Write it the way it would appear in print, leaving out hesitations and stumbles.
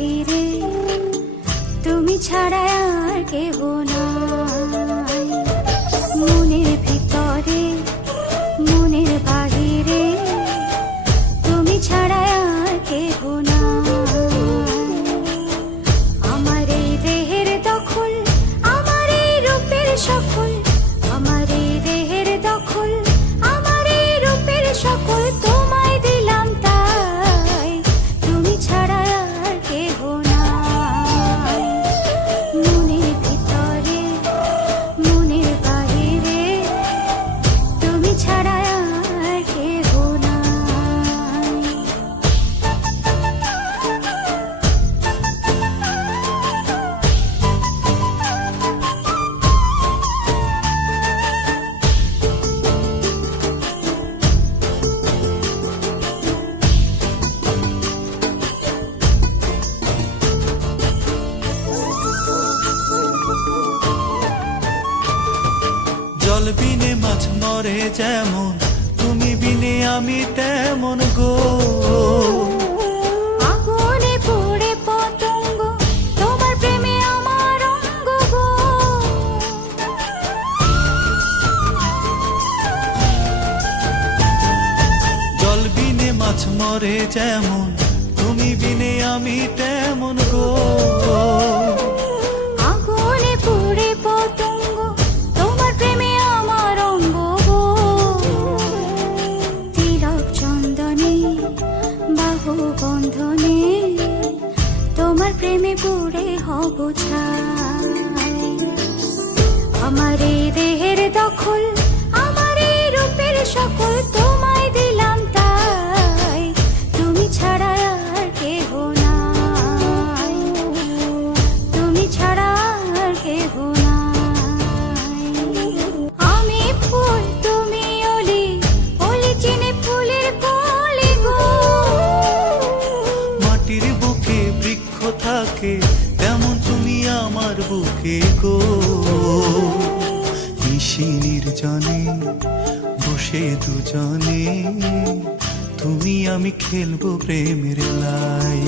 বাহিরে তুমি ছাড়া আর কেহ নাই। মনের ভিতরে মনের বাহিরে তুমি ছাড়া আর কেহ নাই। আমার এই দেহের দখল, আমার এই রূপের সকল, আমার এই দেহের দখল, আমার এই রূপের সকল তোমায় দিলাম তাই, তুমি ছাড়া আর কেহ নাই। মনের ভিতরে মনের বাহিরে তুমি ছাড়া আর কেহ নাই। জল বিনে মাছ মরে যেমন, তুমি বিনে আমি তেমন গো। আগুনে পুড়ে পতঙ্গ, তোমার প্রেমে আমার অঙ্গ গো। জল বিনে মাছ মরে যেমন, তুমি বিনে আমি তেমন গো। আগুনে পুড়ে পতঙ্গ, তোমার প্রেমে আমার অঙ্গ গো। তিলক চন্দনে বাহু বন্ধনে তোমার প্রেমে পুড়ে হব ছাই। আমার এই দেহের দখল, আমার এই রূপের সকল তোমায় দিলাম তাই, তুমি ছাড়া আর কেহ নাই, তুমি ছাড়া আর কেহ নাই। আমি ফুল তুমি অলি, অলি চিনে ফুলের কলি গো। মাটির বুকে বৃক্ষ থাকে তেমন তুমি আমার বুকে গো। নিশি নির্জনে বসে দুজনে তুমি আমি খেলবো প্রেমের লাই।